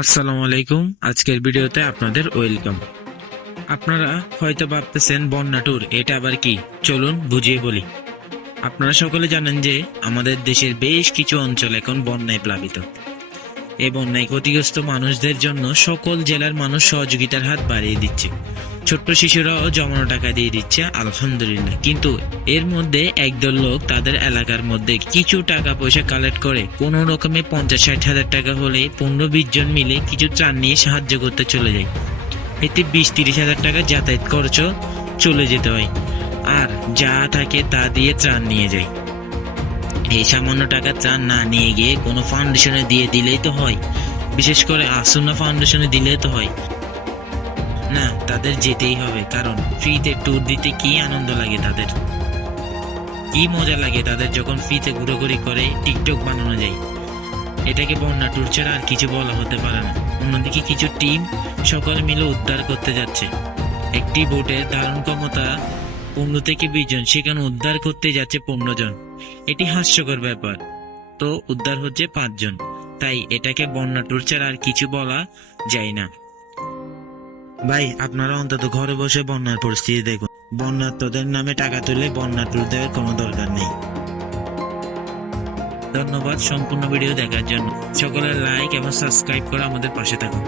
আসসালামু আলাইকুম। আজকের ভিডিওতে আপনাদের ওয়েলকাম। আপনারা হয়তো ভাবতেছেন, বন্যা ট্যুর, এটা আবার কি? চলুন বুঝিয়ে বলি। আপনারা সকলে জানেন যে আমাদের দেশের বেশ কিছু অঞ্চল এখন বন্যায় প্লাবিত। এই বন্যায় ক্ষতিগ্রস্ত মানুষদের জন্য সকল জেলার মানুষ সহযোগিতার হাত বাড়িয়ে দিচ্ছে। ছোট্ট শিশুরাও জমানো টাকা দিয়ে দিচ্ছে, আলহামদুলিল্লাহ। কিন্তু এর মধ্যে একদল লোক তাদের এলাকার মধ্যে কিছু টাকা পয়সা কালেক্ট করে, কোনো রকমে পঞ্চাশ ষাট হাজার টাকা হলে পনেরো বিশ জন মিলে কিছু ত্রাণ নিয়ে সাহায্য করতে চলে যায়। এতে বিশ তিরিশ হাজার টাকা যাতায়াত খরচও চলে যেতে হয়। আর যা থাকে তা দিয়ে ত্রাণ নিয়ে যায়। এই সামান্য টাকা ত্রাণ না নিয়ে গিয়ে কোনো ফাউন্ডেশনে দিয়ে দিলেই তো হয়। বিশেষ করে আসুনা ফাউন্ডেশনে দিলেই তো হয়। না, তাদের যেতেই হবে, কারণ ফ্রিতে ট্যুর দিতে কি আনন্দ লাগে তাদের? কি মজা লাগে তাদের যখন ফ্রিতে ঘুরোঘুরি করে টিকটক বানানো যায়? এটাকে বন্যা ট্যুর ছাড়া আর কিছু বলা হতে পারে না। অন্যদিকে কিছু টিম সকলে মিলে উদ্ধার করতে যাচ্ছে। একটি বোটের ধারণ ক্ষমতা পনেরো থেকে বিশ জন, সেখানে উদ্ধার করতে যাচ্ছে পনেরো জন। এটি হাস্যকর ব্যাপার। তো উদ্ধার হচ্ছে পাঁচজন তাই এটাকে বন্যা ট্যুর ছাড়া আর কিছু বলা যায় না। ভাই, আপনারা অন্তত ঘরে বসে বন্যার পরিস্থিতি দেখুন। বন্যার্থদের নামে টাকা তুলে বন্যা ট্যুর দেওয়ার কোনো দরকার নেই। ধন্যবাদ সম্পূর্ণ ভিডিও দেখার জন্য। সকলের লাইক এবং সাবস্ক্রাইব করে আমাদের পাশে থাকুন।